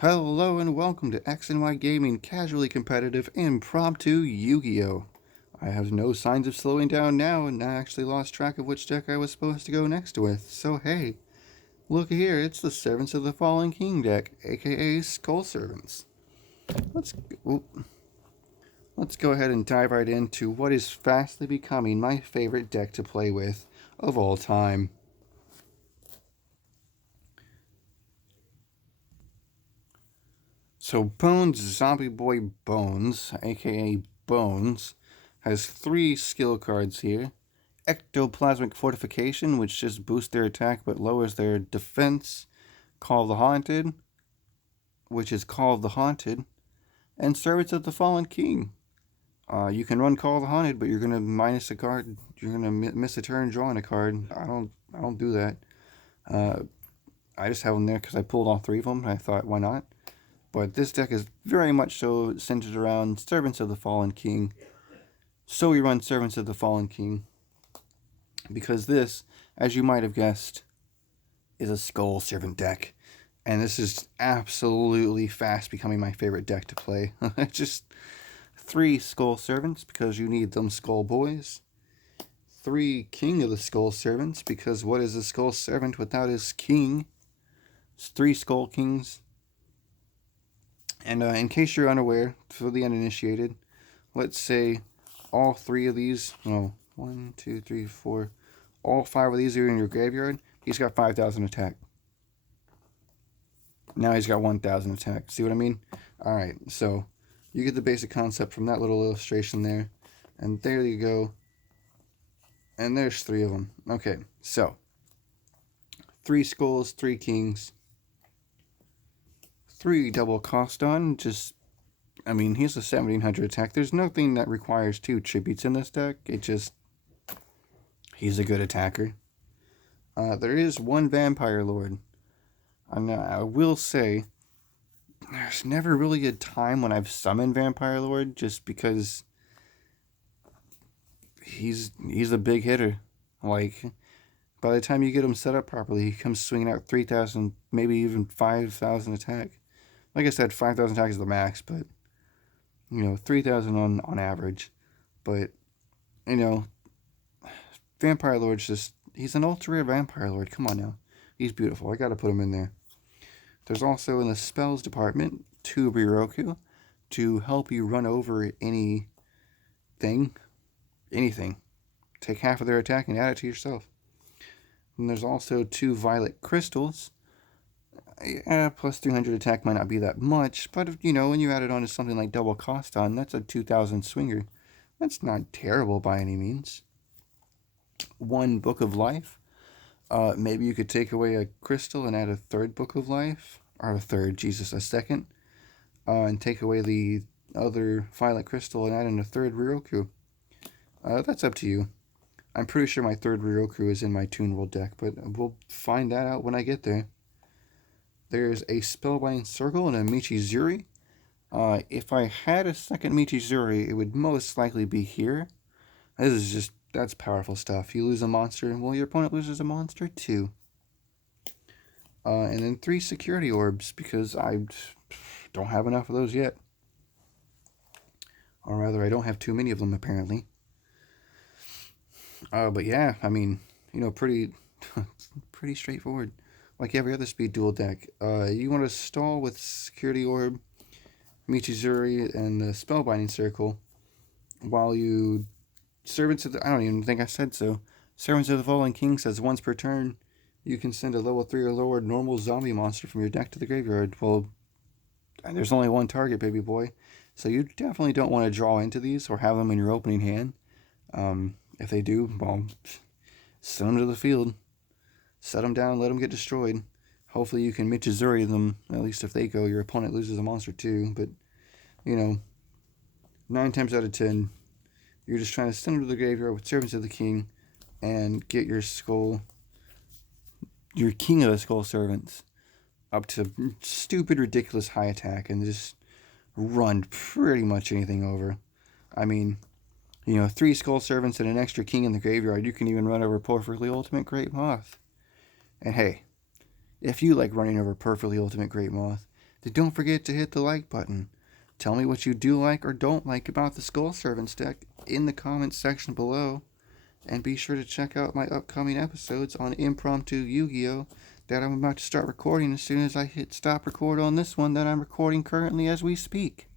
Hello and welcome to X and Y Gaming Casually Competitive Impromptu Yu-Gi-Oh! I have no signs of slowing down now, and I actually lost track of which deck I was supposed to go next with. So hey, look here, it's the Servants of the Fallen King deck, aka Skull Servants. Let's let's go ahead and dive right into what is fastly becoming my favorite deck to play with of all time. So Bones, Zombie Boy Bones, aka Bones, has 3 skill cards here. Ectoplasmic Fortification, which just boosts their attack but lowers their defense. Call of the Haunted, which is Call of the Haunted. And Servants of the Fallen King. You can run Call of the Haunted, but you're gonna minus a card. You're gonna miss a turn drawing a card. I don't do that. Uh, I just have them there because I pulled all 3 of them, and I thought, why not? But this deck is very much so centered around Servants of the Fallen King. So we run Servants of the Fallen King. Because this, as you might have guessed, is a Skull Servant deck. And this is absolutely fast becoming my favorite deck to play. Just 3 Skull Servants because you need them Skull Boys. 3 King of the Skull Servants because what is a Skull Servant without his king? It's 3 Skull Kings. And in case you're unaware, for the uninitiated, let's say all 3 of these, no, 1, 2, 3, 4, all 5 of these are in your graveyard, he's got 5,000 attack. Now he's got 1,000 attack. See what I mean? Alright, so you get the basic concept from that little illustration there. And there you go. And there's 3 of them. Okay, so 3 skulls, 3 kings. 3 double cost on, he's a 1700 attack. There's nothing that requires 2 tributes in this deck. He's a good attacker. There is 1 Vampire Lord. I will say, there's never really a time when I've summoned Vampire Lord just because he's a big hitter. Like, by the time you get him set up properly, he comes swinging out 3,000, maybe even 5,000 attack. Like I said, 5,000 attack is the max, but 3,000 on average. But Vampire Lord's he's an ultra rare Vampire Lord. Come on now, he's beautiful. I gotta put him in there. There's also in the spells department 2 Ryroku to help you run over anything. Take half of their attack and add it to yourself. And there's also 2 Violet Crystals. Plus 300 attack might not be that much, but when you add it on to something like double cost on, that's a 2,000 swinger. That's not terrible by any means. 1 Book of Life. Maybe you could take away a crystal and add a 3rd Book of Life, or a second, and take away the other Violet Crystal and add in a 3rd Ryroku. That's up to you. I'm pretty sure my 3rd Ryroku is in my Toon World deck, but we'll find that out when I get there. There's a Spellbinding Circle and a Michizuri. If I had a second Michizuri, it would most likely be here. That's powerful stuff. You lose a monster, well, your opponent loses a monster too. And then 3 Security Orbs, because I don't have enough of those yet. Or rather, I don't have too many of them, apparently. But yeah, pretty straightforward. Like every other speed duel deck, you want to stall with Security Orb, Michizuri, and the Spellbinding Circle, while you Servants of the... I don't even think I said so. Servants of the Fallen King says once per turn, you can send a level 3 or lower normal zombie monster from your deck to the graveyard. Well, there's only 1 target, baby boy. So you definitely don't want to draw into these or have them in your opening hand. If they do, well, send them to the field. Set them down, let them get destroyed. Hopefully you can Michizuri them, at least if they go. Your opponent loses a monster too, but, 9 times out of 10, you're just trying to send them to the graveyard with Servants of the King and get your King of the Skull Servants up to stupid, ridiculous high attack and just run pretty much anything over. 3 Skull Servants and an extra King in the graveyard, you can even run over Perfectly Ultimate Great Moth. And hey, if you like running over Perfectly Ultimate Great Moth, then don't forget to hit the like button. Tell me what you do like or don't like about the Skull Servants deck in the comments section below. And be sure to check out my upcoming episodes on Impromptu Yu-Gi-Oh! That I'm about to start recording as soon as I hit stop record on this one that I'm recording currently as we speak.